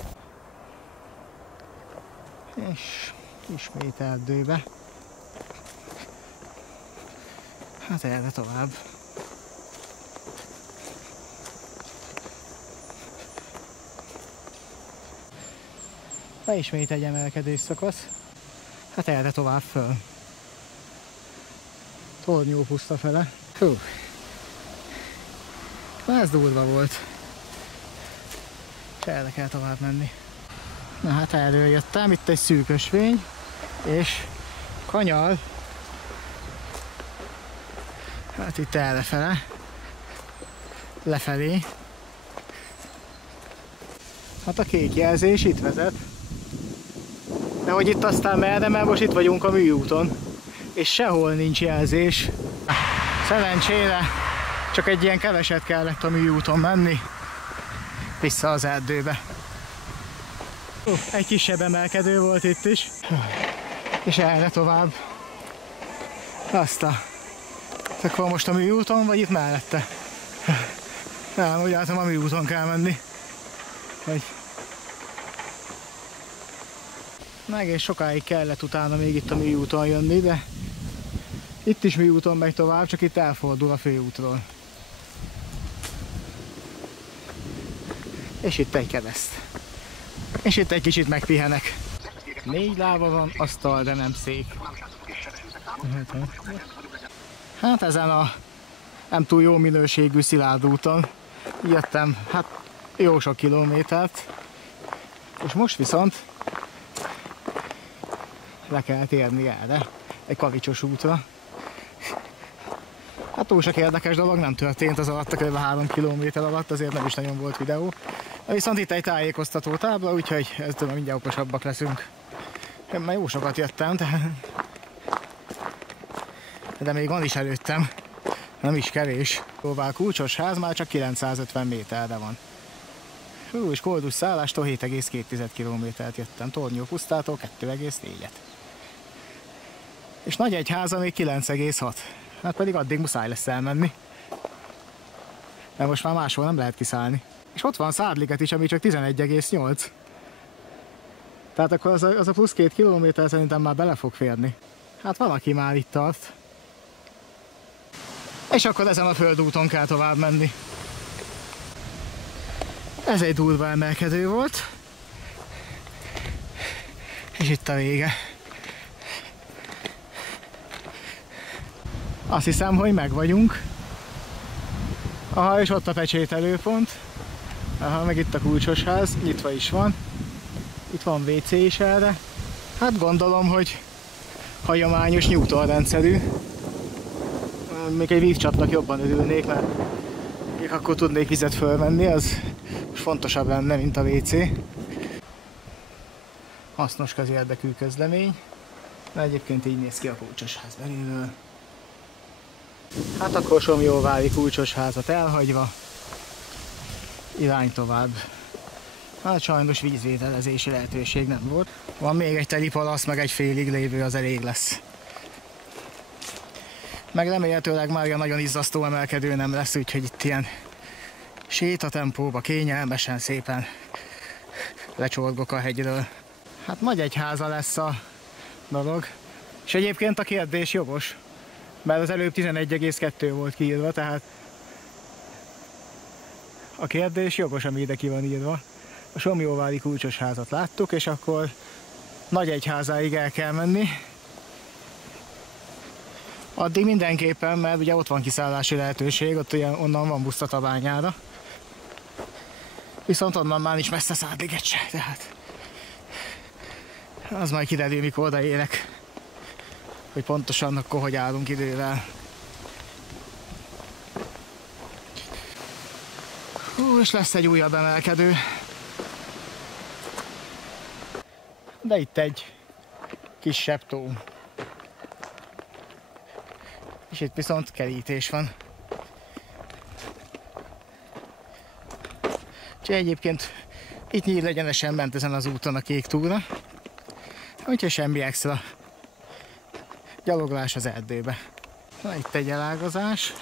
És ismét erdőbe. Hát erre tovább. Na, ismét egy emelkedés szakasz. Hát erre tovább föl. Tornyópuszta fele. Hú. Na, ez durva volt. És erre kell tovább menni. Na hát erről jöttem, itt egy szűk ösvény, és kanyar, hát itt errefele, lefelé. Hát a kék jelzés itt vezet. De hogy itt aztán merre, mert most itt vagyunk a műúton, és sehol nincs jelzés. Szerencsére csak egy ilyen keveset kellett a műúton menni, vissza az erdőbe. Egy kisebb emelkedő volt itt is, és erre tovább. Akkor most a műúton, vagy itt mellette? Nem, úgy látom, a műúton kell menni. Na egész sokáig kellett utána még itt a műúton jönni, de itt is műúton megy tovább, csak itt elfordul a főútról. És itt egy kereszt. És itt egy kicsit megpihenek. 4 lába van, asztal, de nem szék. Hát ezen a nem túl jó minőségű szilárd úton jöttem, hát jó sok kilométert. És most viszont le kell térni erre, egy kavicsos útra. Hát túl sok érdekes dolog nem történt az alatt, kb. 3 kilométer alatt, azért nem is nagyon volt videó. Viszont itt egy tájékoztató tábla, úgyhogy ezzel mindjárt okosabbak leszünk. Én már jó sokat jöttem, de még van is előttem, nem is kevés. Szóval Kulcsos ház már csak 950 méterre van. Hú, és Koldus szállástól 7,2 kilométert jöttem, Tornyó pusztától 2,4-et. És Nagyegyháza még 9,6. Hát pedig addig muszáj lesz elmenni. Mert most már máshol nem lehet kiszállni. És ott van Szádliget is, ami csak 11,8. Tehát akkor az a plusz 2 kilométer szerintem már bele fog férni. Hát van, aki már itt tart. És akkor ezen a földúton kell tovább menni. Ez egy durva emelkedő volt. És itt a vége. Azt hiszem, hogy meg vagyunk. Aha, és ott a pecsételőpont. Aha, meg itt a Kulcsos ház, nyitva is van. Itt van WC is erre. Hát gondolom, hogy hagyományos Newton rendszerű. Még egy vízcsapnak jobban örülnék, mert még akkor tudnék vizet fölvenni, az fontosabb lenne, mint a WC. Hasznos közérdekű közlemény. De egyébként így néz ki a Kulcsos ház belülről. Hát akkor Somlyóvári Kulcsos házat elhagyva, irány tovább. Hát sajnos vízvételezési lehetőség nem volt. Van még egy teli palasz, meg egy félig lévő, az elég lesz. Meg remélhetőleg már olyan nagyon izzasztó emelkedő nem lesz, úgyhogy itt ilyen sétatempóba kényelmesen szépen lecsorgok a hegyről. Hát Nagyegyháza lesz a dolog. És egyébként a kérdés jogos, mert az előbb 11,2 volt kiírva, tehát a kérdés jogos, ami ide ki van írva. A Somlyóvári Kulcsos házat láttuk, és akkor Nagyegyházáig el kell menni. Addig mindenképpen, mert ugye ott van kiszállási lehetőség, ott ugye onnan van busz Tatabányára. Viszont onnan már nincs messze Szádliget se, tehát az majd kiderül, mikor odaérek, hogy pontosan akkor hogy állunk idővel. Hú, és lesz egy újabb emelkedő. De itt egy kisebb tó. És itt viszont kerítés van. Úgyhogy egyébként itt nyílegyenesen ment ezen az úton a kék túra. Úgyhogy semmi extra gyaloglás az erdőbe. Na, itt egy elágazás.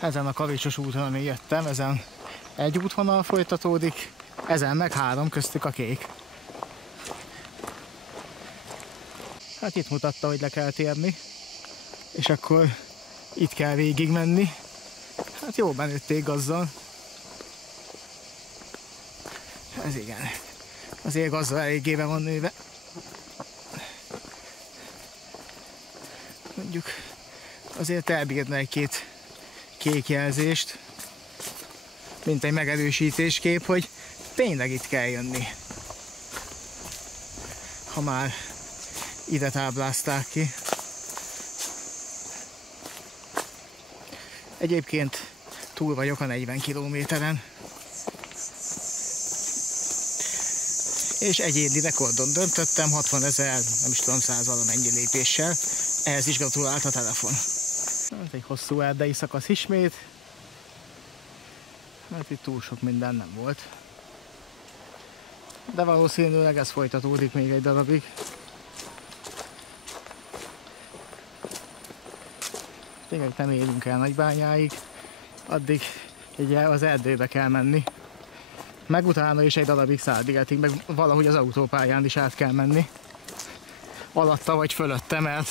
Ezen a kavicsos úton, amin jöttem, ezen egy útvonal folytatódik, ezen meg 3, köztük a kék. Hát itt mutatta, hogy le kell térni, és akkor itt kell végig menni. Hát jó benőtték gazzal. Ez igen. Azért gazzal eléggé be van nőve. Mondjuk azért elbírna egy-két kék jelzést, mint egy megerősítéskép, hogy tényleg itt kell jönni. ha már ide táblázták ki. Egyébként túl vagyok a 40 kilométeren. És egyéni rekordon döntöttem, 60 000, nem is tudom, 100 valamennyi lépéssel. Ehhez is gratulált a telefon. Hát egy hosszú erdei szakasz ismét. Hát itt túl sok minden nem volt. De valószínűleg ez folytatódik még egy darabig. Tényleg nem érünk el Nagybányáig, addig ugye az erdőbe kell menni. Meg utána is egy darabig Szárligetig, meg valahogy az autópályán is át kell menni. Alatta vagy fölötte, mert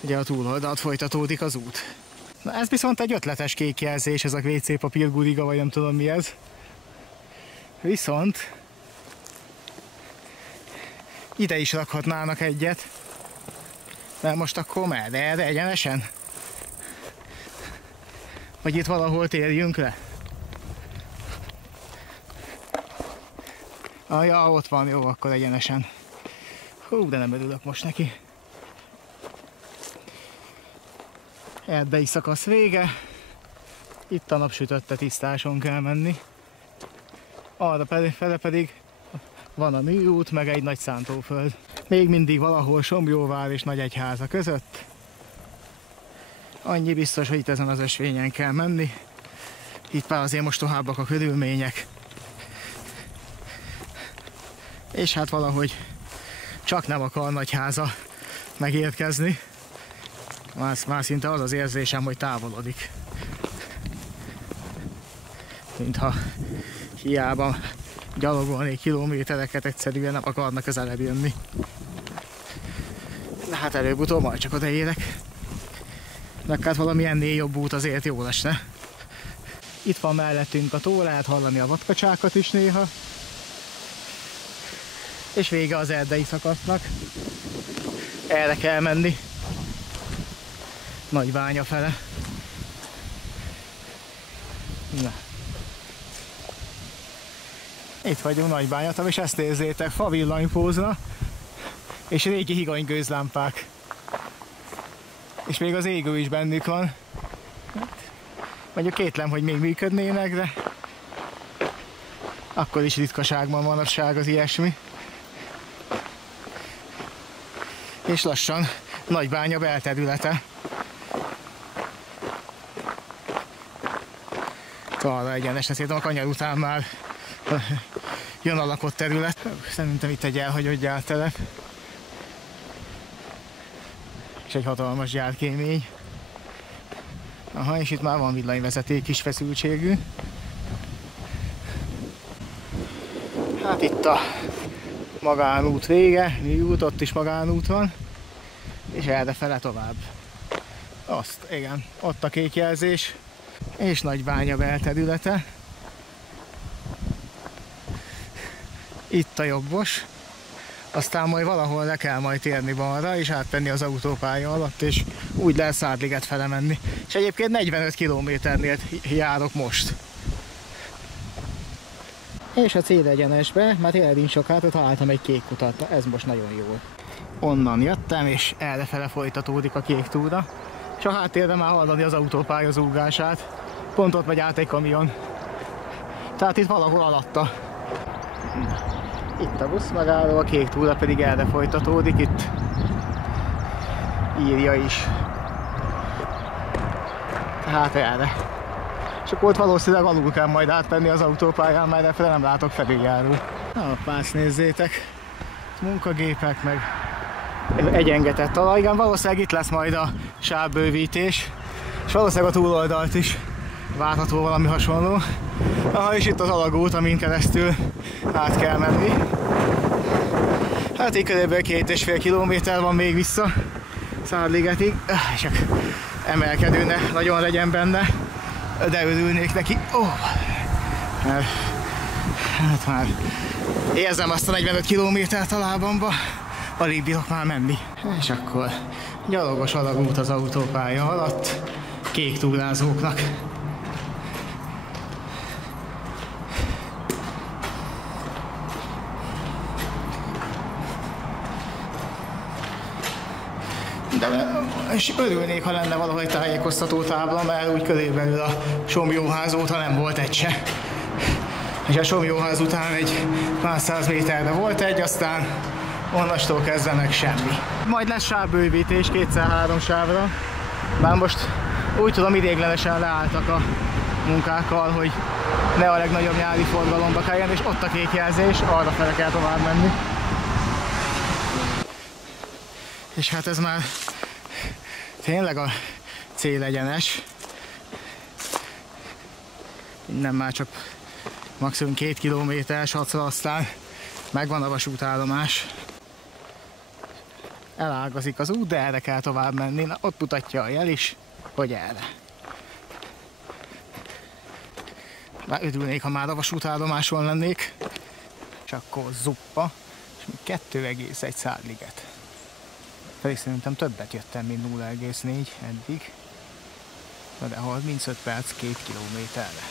ugye a túloldalt folytatódik az út. Na ez viszont egy ötletes kék jelzés, ez a WC papír guriga, vagy nem tudom mi ez. Viszont ide is rakhatnának egyet. Mert most akkor merre? Erre egyenesen? Vagy itt valahol térjünk le? Ja, ott van, jó, akkor egyenesen. Hú, de nem örülök most neki. Erdei szakasz vége. Itt a napsütötte tisztáson kell menni. Arra fele pedig van a műút, meg egy nagy szántóföld. Még mindig valahol Somlyóvár és Nagyegyháza között. Annyi biztos, hogy itt ezen az ösvényen kell menni. Itt már azért mostohábbak a körülmények. És hát valahogy csak nem akar Nagyháza megérkezni. Már szinte az az érzésem, hogy távolodik. Mintha hiába gyalogolni kilométereket, egyszerűen nem akarnak közelebb jönni. De hát előbb-utóbb majd csak odaérek. Meg hát valami ennél jobb út azért jó lesne. Itt van mellettünk a tó, lehet hallani a vadkacsákat is néha. És vége az erdei szakasznak. Erre kell menni. Nagybánya fele. Na. Itt vagyunk Nagybányatan, és ezt nézzétek, fa villanypózna és régi higanygőzlámpák. És még az égő is bennük van. Mondjuk kétlem, hogy még működnének, de akkor is ritkaságban manapság az ilyesmi. És lassan Nagybánya belterülete. Arra egyenes, szerintem a kanyar után már jön a lakott terület. Szerintem itt egy elhagyott telep. És egy hatalmas gyárkémény. Aha, és itt már van villanyvezeték kis feszültségű. Hát itt a magánút vége, műút, ott is magánút van. És errefele tovább. Azt, igen, ott a kék jelzés. És Nagybánya belterülete. Itt a jobbos. Aztán majd valahol le kell majd térni balra, és áttenni az autópálya alatt, és úgy lehet Szárliget fele menni. És egyébként 45 kilométernél járok most. És a célegyenesbe, már tényleg nincs sok hátra, találtam egy kék utat. Ez most nagyon jó. Onnan jöttem, és errefele folytatódik a kék túra. És a háttérben már hallani az autópálya zúgását. Pont ott megy át egy kamion. Tehát itt valahol alatta. Itt a buszmegálló, a kék túra pedig erre folytatódik. Itt írja is. Tehát erre. És akkor ott valószínűleg alul kell majd átvenni az autópályán, mert erre nem látok felüljáró. Na, pász nézzétek. Munkagépek meg egyengetett talaj. Igen, valószínűleg itt lesz majd a sávbővítés. És valószínűleg a túloldalt is várható valami hasonló. Aha, és itt az alagút, amin keresztül át kell menni. Hát így körülbelül 2,5 kilométer van még vissza Szárligetig. Csak emelkedőne nagyon legyen benne, de örülnék neki. Hát már érzem azt a 45 kilométert a lábamba, alig bírok már menni. És akkor gyalogos alagút az autópálya alatt, kék túrázóknak. És örülnék, ha lenne valahogy tájékoztató tábla, mert úgy körülbelül a Somlyóház óta nem volt egy se. És a Somlyóház után egy pár száz méterre volt egy, aztán onnastól kezdve meg semmi. Majd lesz sávbővítés 2x3 sávra, bár most úgy tudom, ideiglenesen leálltak a munkákkal, hogy ne a legnagyobb nyári forgalomba kelljen, és ott a kék jelzés, arra fele kell tovább menni. És hát ez már tényleg a célegyenes. Innen már csak maximum 2 kilométer sacra, aztán megvan a vasútállomás. Elágazik az út, de erre kell tovább menni. Na, ott mutatja a jel is, hogy erre. Már örülnék, ha már a vasútállomáson lennék. És akkor zuppa, és még 2,1 liget. Pedig szerintem többet jöttem, mint 0,4 eddig. De 35 perc 2 kilométerre.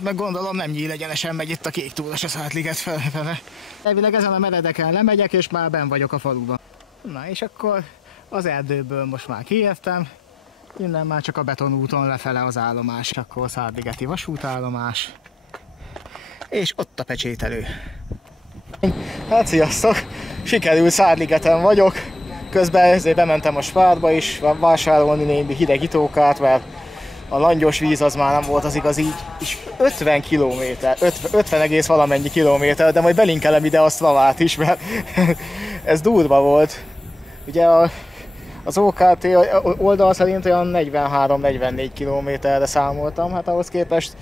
Meg gondolom nem nyílegyenesen megy itt a kék túros a Szátliget felfele. Elvileg ezen a meredeken lemegyek, és már benn vagyok a faluban. Na és akkor az erdőből most már kiértem. Innen már csak a betonúton lefele az állomás. Akkor a Szátligeti vasútállomás. És ott a pecsételő. Hát sziasztok! Sikerült, Szátligeten vagyok. Közben ezért bementem a Spárba is vásárolni némi hideg itókát, mert a langyos víz az már nem volt az igaz így. És 50 kilométer, 50 egész valamennyi kilométer, de majd belinkelem ide a Szlavát is, mert ez durva volt. Ugye az OKT oldal szerint olyan 43-44 kilométerre számoltam, hát ahhoz képest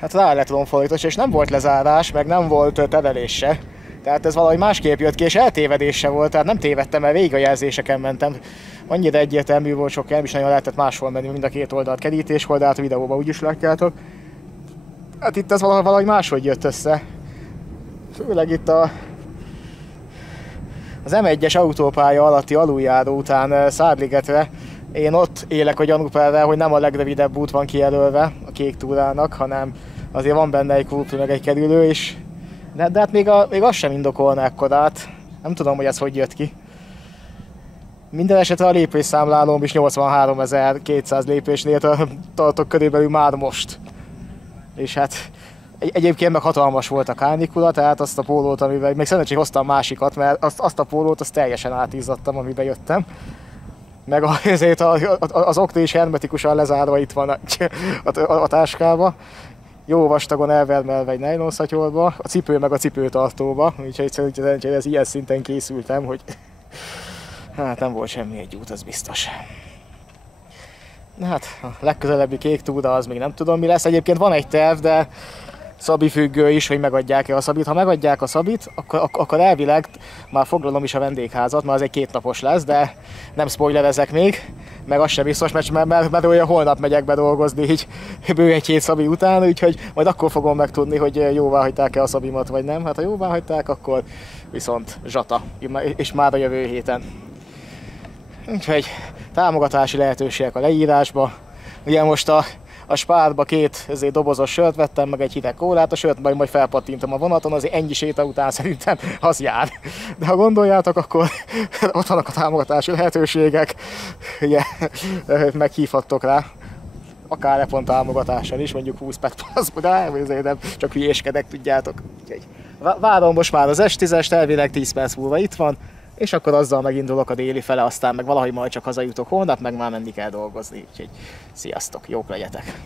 hát rá lett lomfolytos, és nem volt lezárás, meg nem volt tevelés se. Tehát ez valahogy másképp jött ki, és eltévedés se volt, tehát nem tévedtem, mert végig a jelzéseken mentem. Annyira egyértelmű volt, sok nem is nagyon lehetett máshol menni, mind a két oldalt kerítéshol, de hát a videóban úgyis látjátok. Hát itt ez valahogy máshogy jött össze. Főleg itt az M1-es autópálya alatti aluljáró után Szádligetre. Én ott élek a gyanúperrel, hogy nem a legrövidebb út van kijelölve a kék túrának, hanem azért van benne egy kúpli meg egy kerülő is. De hát még az sem indokolna ekkorát. Nem tudom, hogy ez hogy jött ki. Minden esetre a lépésszámlálóm is 83.200 lépésnél tartok körülbelül már most. És hát egyébként meg hatalmas volt a kánikula, tehát azt a pólót, amiben még szerencsére hoztam másikat, mert azt a pólót azt teljesen átizzadtam, amiben jöttem. Meg ezért az okni is hermetikusan lezárva itt van a táskába. Jó vastagon elvermelve egy nejlonszatyorba, a cipő meg a cipőtartóba, úgyhogy ez ilyen szinten készültem, hogy hát nem volt semmi egy út, az biztos. Na hát a legközelebbi kék túra az még nem tudom mi lesz, egyébként van egy terv, de Szabi függő is, hogy megadják-e a Szabit. Ha megadják a Szabit, akkor elvileg már foglalom is a vendégházat, mert az egy 2 napos lesz, de nem spoilerezek még, meg az sem biztos, mert olyan holnap megyek be dolgozni így bő egy hét Szabi után, úgyhogy majd akkor fogom megtudni, hogy jóvá hagyták-e a Szabimat vagy nem. Hát ha jóvá hagyták, akkor viszont zsata, és már a jövő héten. Úgyhogy támogatási lehetőségek a leírásba. Ugye most a Spárba 2 dobozos sört vettem, meg egy hideg kólát, a sört majd felpattintom a vonaton, azért ennyi séta után szerintem az jár. De ha gondoljátok, akkor ott vannak a támogatási lehetőségek, ugye, meghívhattok rá, akár lepont támogatással is, mondjuk 20 petpasszba, de nem csak hülyéskedek, tudjátok. Úgyhogy várom most már az S10-est, elvileg 10 perc múlva itt van, és akkor azzal megindulok a déli fele, aztán meg valahogy majd csak hazajutok holnap, meg már menni kell dolgozni, úgyhogy sziasztok, jók legyetek!